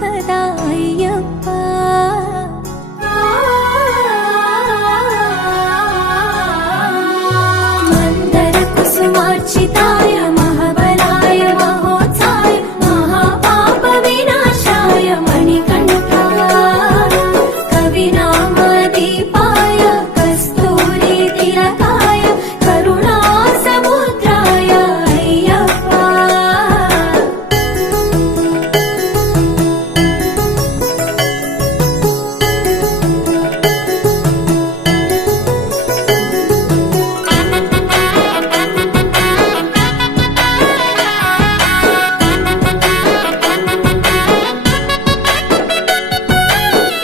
కదా అయ్యప్ప. మందర కుసుమార్చితాయ మహాబలాయ మహోత్సాయ మహాపాప వినాశాయ మణికంఠ కవినామదీపాయ కస్తూరి తిలకాయ కరుణా సముద్రాయ అయ్యప్ప.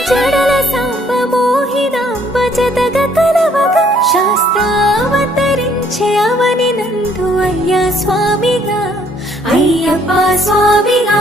జడల సాంబ మోహినాంబ జతగ కలవగ శాస్త్రావతరించే అవని నందు అయ్యా స్వామిగా అయ్యప్ప స్వామిగా.